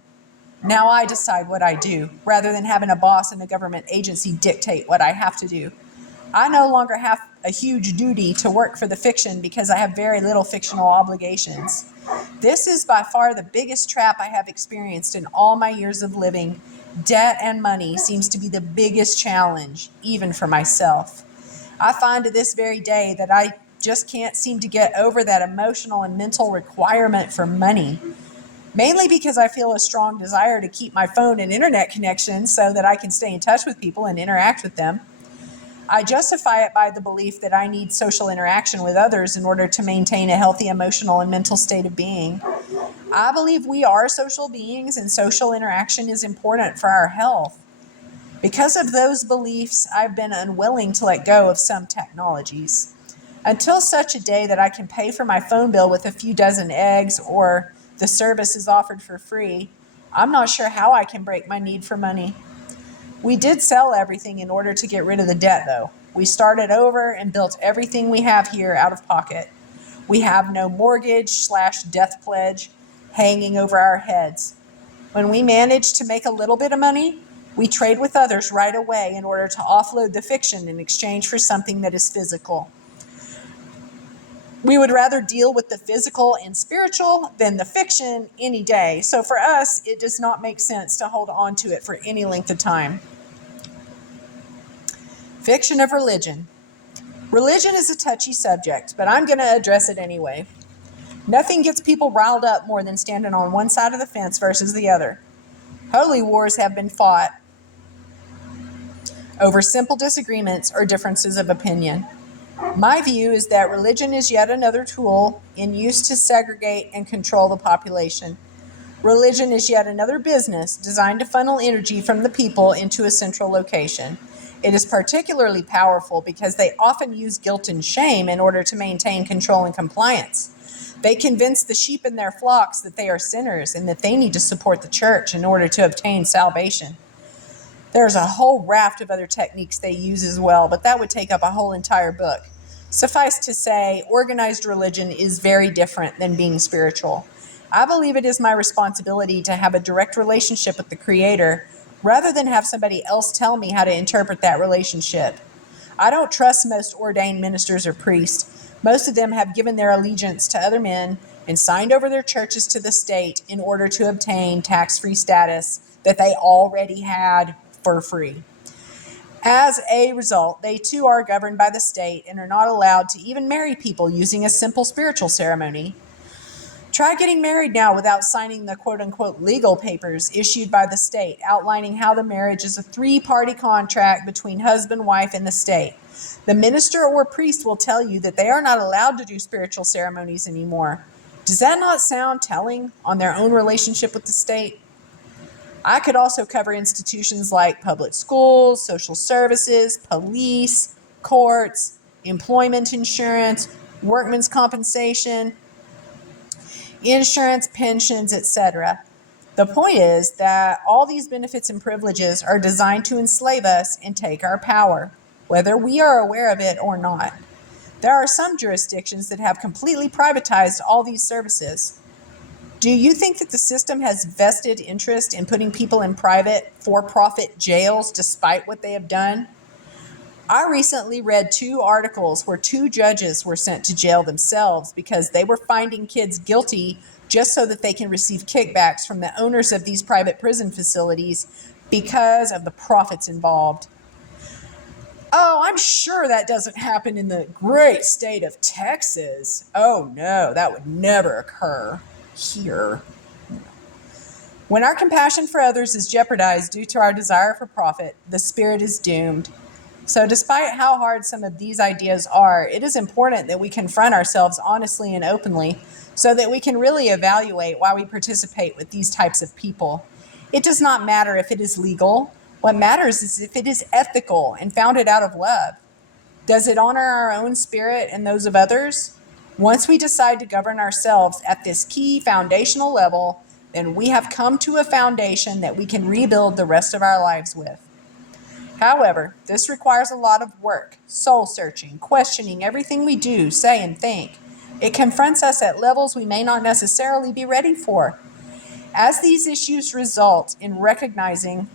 Now I decide what I do, rather than having a boss and a government agency dictate what I have to do. I no longer have a huge duty to work for the fiction because I have very little fictional obligations. This is by far the biggest trap I have experienced in all my years of living. Debt and money seems to be the biggest challenge, even for myself. I find to this very day that I just can't seem to get over that emotional and mental requirement for money. Mainly because I feel a strong desire to keep my phone and internet connection so that I can stay in touch with people and interact with them. I justify it by the belief that I need social interaction with others in order to maintain a healthy emotional and mental state of being. I believe we are social beings and social interaction is important for our health. Because of those beliefs, I've been unwilling to let go of some technologies. Until such a day that I can pay for my phone bill with a few dozen eggs or the service is offered for free, I'm not sure how I can break my need for money. We did sell everything in order to get rid of the debt, though. We started over and built everything we have here out of pocket. We have no mortgage/death pledge hanging over our heads. When we manage to make a little bit of money, we trade with others right away in order to offload the fiction in exchange for something that is physical. We would rather deal with the physical and spiritual than the fiction any day. So for us, it does not make sense to hold on to it for any length of time. Fiction of religion. Religion is a touchy subject, but I'm going to address it anyway. Nothing gets people riled up more than standing on one side of the fence versus the other. Holy wars have been fought over simple disagreements or differences of opinion. My view is that religion is yet another tool in use to segregate and control the population. Religion is yet another business designed to funnel energy from the people into a central location. It is particularly powerful because they often use guilt and shame in order to maintain control and compliance. They convince the sheep in their flocks that they are sinners and that they need to support the church in order to obtain salvation. There's a whole raft of other techniques they use as well, but that would take up a whole entire book. Suffice to say, organized religion is very different than being spiritual. I believe it is my responsibility to have a direct relationship with the Creator rather than have somebody else tell me how to interpret that relationship. I don't trust most ordained ministers or priests. Most of them have given their allegiance to other men and signed over their churches to the state in order to obtain tax-free status that they already had for free. As a result, they too are governed by the state and are not allowed to even marry people using a simple spiritual ceremony. Try getting married now without signing the quote-unquote legal papers issued by the state outlining how the marriage is a three-party contract between husband, wife, and the state. The minister or priest will tell you that they are not allowed to do spiritual ceremonies anymore. Does that not sound telling on their own relationship with the state? I could also cover institutions like public schools, social services, police, courts, employment insurance, workmen's compensation, insurance, pensions, etc. The point is that all these benefits and privileges are designed to enslave us and take our power, whether we are aware of it or not. There are some jurisdictions that have completely privatized all these services. Do you think that the system has vested interest in putting people in private, for-profit jails despite what they have done? I recently read 2 articles where 2 judges were sent to jail themselves because they were finding kids guilty just so that they can receive kickbacks from the owners of these private prison facilities because of the profits involved. Oh, I'm sure that doesn't happen in the great state of Texas. Oh no, that would never occur here. When our compassion for others is jeopardized due to our desire for profit, the spirit is doomed. So despite how hard some of these ideas are, it is important that we confront ourselves honestly and openly so that we can really evaluate why we participate with these types of people. It does not matter if it is legal. What matters is if it is ethical and founded out of love. Does it honor our own spirit and those of others? Once we decide to govern ourselves at this key foundational level, then we have come to a foundation that we can rebuild the rest of our lives with. However, this requires a lot of work, soul-searching, questioning everything we do, say, and think. It confronts us at levels we may not necessarily be ready for. As these issues result in recognizing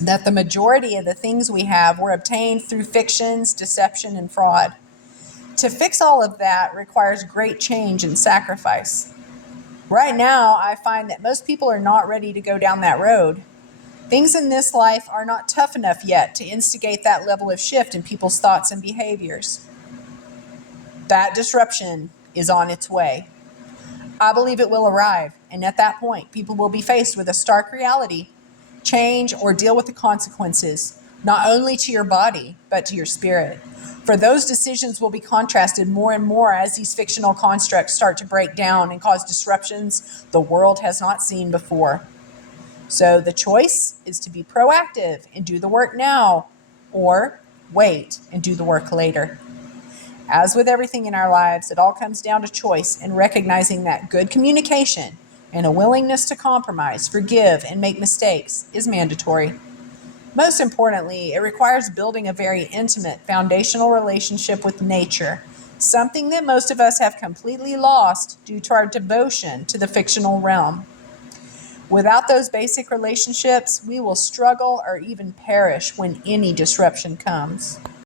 that the majority of the things we have were obtained through fictions, deception, and fraud. To fix all of that requires great change and sacrifice. Right now, I find that most people are not ready to go down that road. Things in this life are not tough enough yet to instigate that level of shift in people's thoughts and behaviors. That disruption is on its way. I believe it will arrive, and at that point, people will be faced with a stark reality. Change or deal with the consequences, not only to your body, but to your spirit. For those decisions will be contrasted more and more as these fictional constructs start to break down and cause disruptions the world has not seen before. So the choice is to be proactive and do the work now, or wait and do the work later. As with everything in our lives, it all comes down to choice and recognizing that good communication and a willingness to compromise, forgive, and make mistakes is mandatory. Most importantly, it requires building a very intimate, foundational relationship with nature, something that most of us have completely lost due to our devotion to the fictional realm. Without those basic relationships, we will struggle or even perish when any disruption comes.